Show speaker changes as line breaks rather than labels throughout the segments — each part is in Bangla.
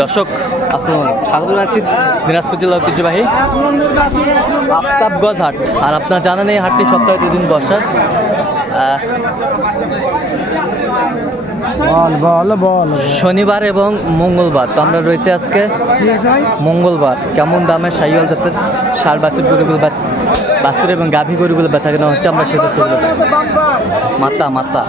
দর্শক আসসালামু স্বাগত জানাচ্ছি দিনাজপুর জেলা ঐতিহ্যবাহী আফতাবগঞ্জ হাট। আর আপনার জানেন এই হাটটি সপ্তাহে দুদিন
বল
শনিবার এবং মঙ্গলবার। তো আমরা রয়েছে আজকে মঙ্গলবার। কেমন দামে সাইওয়াল জাতের সার বাছুর গরুগুলো বাছুর এবং গাভী গরুগুলো বেচা কেনা হচ্ছে আমরা সেটা তুলে ধরবো। মাতা মাতা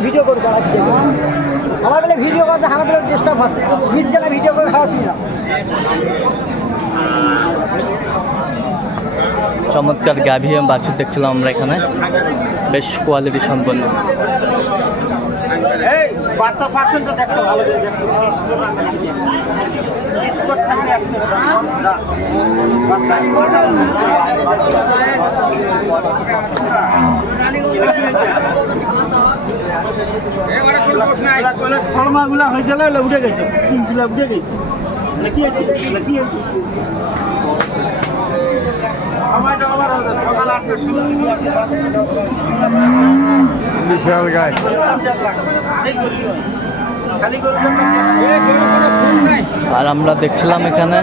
ভিডিও করে আমার বেলা ভিডিও করতে আমার বেলা চেষ্টা আছে জেলা ভিডিও করে খাওয়া
চমৎকার গাভী এবং বাছুর দেখছিলাম আমরা এখানে। বেশ কোয়ালিটি সম্পন্ন।
খড়মাগুলা হয়েছিল উঠে গেছে উঠে গেছে।
বিশাল গাছ
খালি
আর আমরা দেখছিলাম এখানে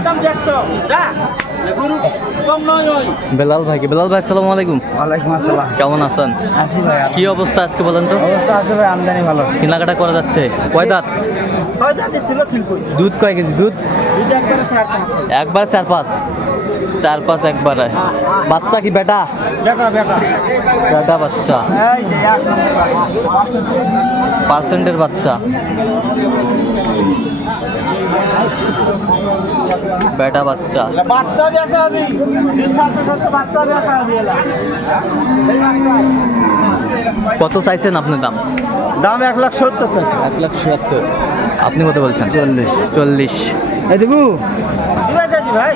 বেলাল ভাইকে। বেলাল ভাই আসসালামু আলাইকুম।
ওয়ালাইকুম আসসালাম।
কেমন আছেন?
আছি ভাই
কি অবস্থা আজকে বলেন তো?
অবস্থা আছে ভাই আমদানি ভালো।
কেনাকাটা করা যাচ্ছে। কয় দাঁত?
ছয় দাঁতে ছিল
দুধ কয় কেজি? দুধ
একবারে চার পাঁচ।
একবার চার পাঁচ। চার পাঁচ একবার। বাচ্চা কি বেটা?
বেটা
বাচ্চা। পার্সেন্টের বাচ্চা। বেটা বাচ্চা।
বাচ্চা বেচা হবে দিন সাথে সাথে বাচ্চা বেচা হবে এলা। এই বাচ্চা।
কত চাইছেন আপনি দাম?
দাম এক লাখ সত্তর স্যার
এক লাখ সত্তর। আপনি কত বলছেন? চল্লিশ। চল্লিশ।
এই দেবু।
ভাই।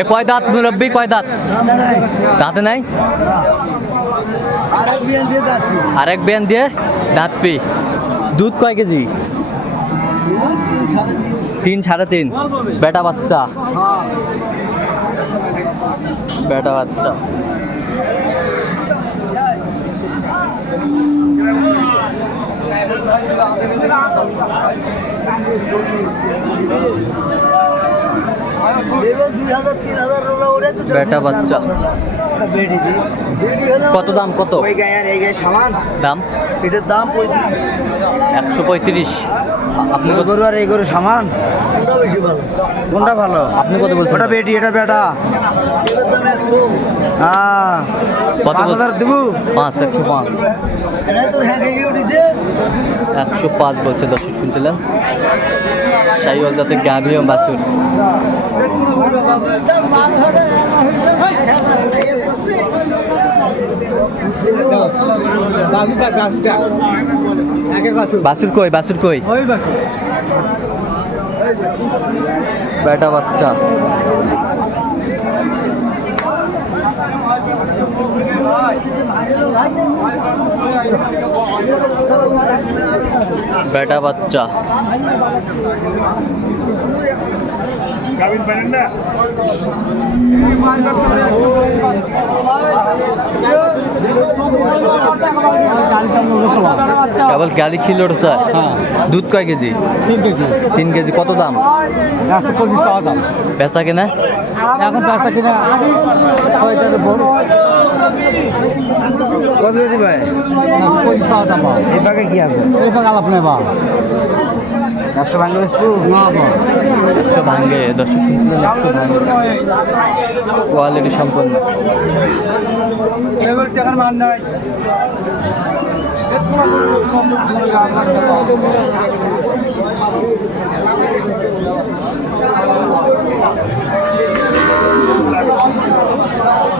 এ কয় দাঁত মুরব্বী কয় দাঁত? দাঁতে নাই?
আরেক বিয়ান দিয়ে
দাঁত পি। দুধ কয় কেজি? তিন সাড়ে তিন। বেটা বাচ্চা। বেটা বাচ্চা
এবার দুই হাজার তিন হাজার রোলা ওরে তো
বেটা বাচ্চা। কত দাম কত?
ওই গায়ে আর এই গায়ে সামান।
দাম?
এটার দাম পঁয়ত্রিশ।
একশো পঁয়ত্রিশ। আপনি
গরু আর এই গরু সমান? কোনটা বেশি ভালো? কোনটা ভালো?
আপনি কত বলছেন?
ওটা বেটি এটা বেটা। হ্যাঁ।
কত
পাঁচ হাজার দেবো।
পাঁচ একশো পাঁচ।
হ্যাঁ
একশো পাঁচ বলছে দর্শক শুনছিলেন? সাইওয়াল যাতে গাভী এবং বাছুর। বাছুর কই বাছুর। কই
বাসুর কই?
বেটা বাচ্চা। বেটা বাচ্চা। কেবল গাড়ি খিলো স্যার। দুধ কয় কেজি?
তিন কেজি।
তিন কেজি। কত দাম?
একশো পঁচিশ টাকা দাম।
বেচা কেনা?
এখন পাঁচটা কিনা
কত
দাম।
এই পাকে কি আছে?
এই পাক আলাপ নেবা
একশো ভাঙবে
একশো ভাঙ্গে দর্শক একশো ভাঙ্গে কোয়ালিটি সম্পন্ন।
টাকার মান নাই।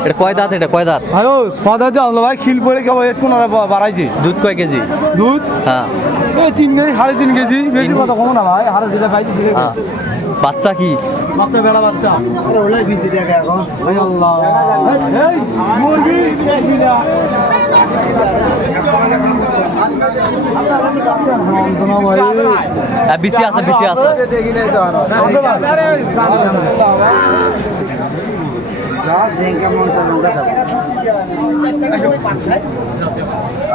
এটা কয় দাঁত এটা কয় দাঁত?
ভাইও সদা যে হলো ভাই খিল পরে কেবল একটু বাড়াইছে।
দুধ কয় কেজি?
দুধ?
হ্যাঁ।
ওই তিন কেজি সাড়ে তিন কেজি বেশি কথা কম না ভাই হারে যেটা পাইছি
হ্যাঁ। বাচ্চা কি?
বাচ্চা বেলা বাচ্চা।
ওলাই বিশ টাকা এখন।
ভাই আল্লাহ। এই মুরগি
বিসি আছে বিসি আছে।
যা দেঙ্কা মন তো লঙ্কা থাকবে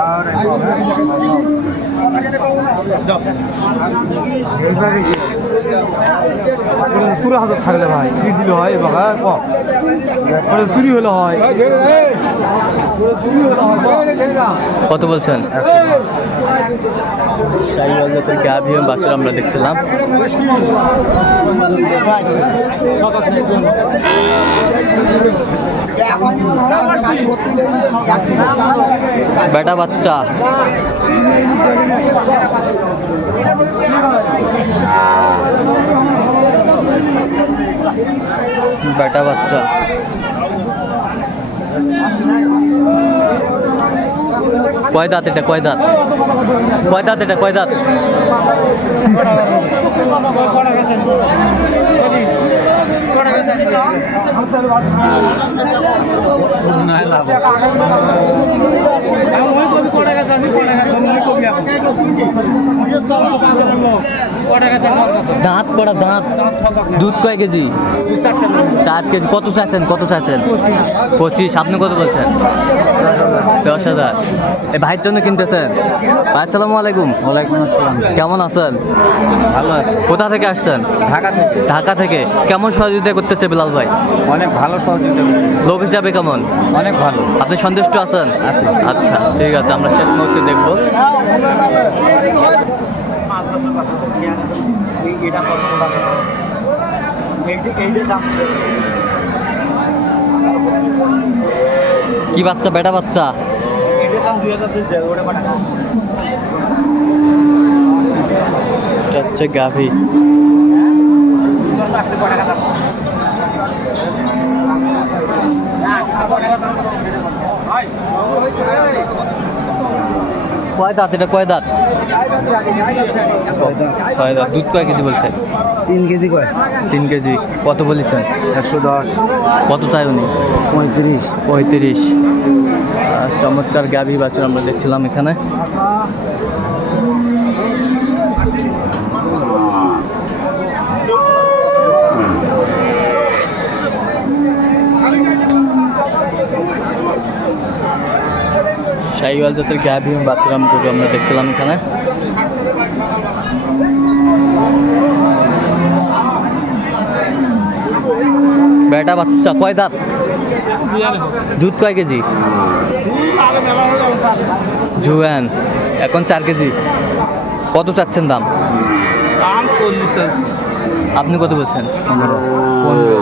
আর এইভাবে
পুরো হাজার থাকলে ভাই কি দিলে হয় চুরি হলে হয় ওটা চুরি হলে হয়। ক।
কত বলছেন? বাছুর আমরা দেখছিলাম। বেটা বাচ্চা। বেটা বাচ্চা। কয় দাঁত এটা? কয় দাঁত? কয় দাঁত এটা? কয় দাঁত? দাঁত করা দাঁত? দুধ কয় কেজি? চার কেজি। কত চাইছেন কত চাইছেন পঁচিশ। আপনি কত বলছেন? দশ হাজার। এই ভাইয়ের জন্য কিনতেছেন? ভাই আসসালামু আলাইকুম।
ওয়ালাইকুম আসসালাম।
কেমন আছেন?
ভালো
কোথা থেকে আসছেন?
ঢাকা থেকে।
ঢাকা থেকে। কেমন সহযোগিতা করতেছে বিলাল ভাই?
অনেক ভালো সহযোগিতা
লোক হিসাবে কেমন?
অনেক ভালো।
আপনি সন্তুষ্ট আছেন? আচ্ছা ঠিক আছে আমরা শেষ মুহূর্তে দেখব। কি বাচ্চা বেটা বাচ্চা? হচ্ছে গাভী। কয় দাঁত? এটা কয় দাঁত?
ছয়
দাঁত। দুধ কয় কেজি বলছেন
তিন কেজি কয়?
তিন কেজি। কত বলেছেন
একশো দশ।
কত চাই উনি?
পঁয়ত্রিশ।
পঁয়ত্রিশ। চমৎকার গাভী বাছুর আমরা দেখছিলাম এখানে। শাহিওয়াল জাতের গাভী এবং বাছুর আমরা আমরা দেখছিলাম এখানে। বেটা বাচ্চা, কয় দাঁত? দুধ কয় কেজি? জুয়ান এখন চার কেজি। কত চাচ্ছেন দাম? আপনি কত বলছেন? পনেরো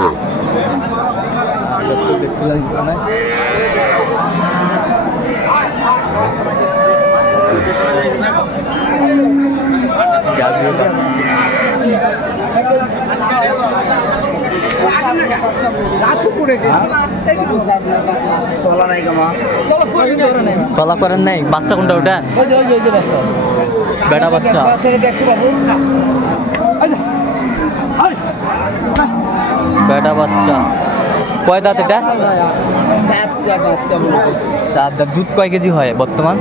গাভী বাচ্চা।
তলা নাই কামা
কলা করেন নাই? বাচ্চা কোনটা ওটা? বেটা বাচ্চা। বেটা বাচ্চা। কয় দাঁত এটা? চার দাঁত। দুধ কয় কেজি হয় বর্তমান?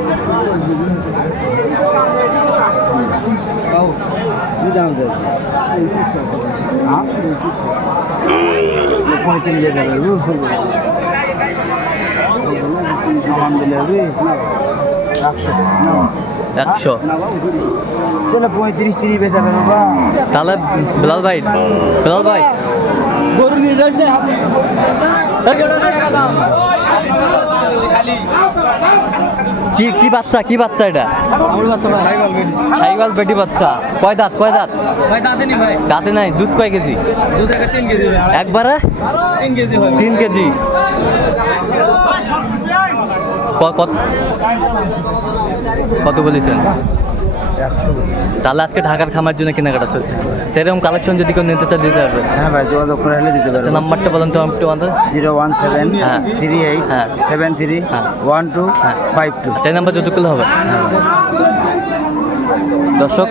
হ্যাঁ? সামান দিলে হবে একশো।
একশো
তাহলে পঁয়ত্রিশ তিরিশ বেচা বেরো বা
তাহলে বিলাল ভাই বিলাল ভাই।
গরু নিয়ে যাচ্ছে
কি কি বাচ্চা কি বাচ্চা এটা? সাইবাল বেটি। বাচ্চা। কয় দাঁত কয় দাঁত?
ভাই দাঁতে নি ভাই।
দাঁতে নাই দুধ কয় কেজি? একবারে?
তিন কেজি।
কত কত বলেছেন? তাহলে আজকে ঢাকার খামার জন্য কেনাকাটা চলছে। সেরকম কালেকশন যদি কেউ নিতে চায় দিতে পারবে।
হ্যাঁ ভাই যোগাযোগ করে হলে দিতে
আচ্ছা নাম্বারটা বলেন তো একটু আমাদের।
জিরো ওয়ান সেভেন
হ্যাঁ।
থ্রি এইট
হ্যাঁ।
সেভেন থ্রি
হ্যাঁ।
One two. Five two.
চাই নাম্বার যত করলে হবে। দর্শক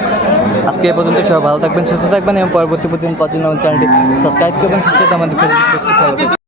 আজকে এ পর্যন্ত সবাই ভালো থাকবেন সুস্থ থাকবেন এবং পরবর্তী প্রতিদিন পাঁচ চ্যানেলটি সাবস্ক্রাইব করবেন সুস্থ আমাদের ফেসবুক পেজটি ফলো করবেন।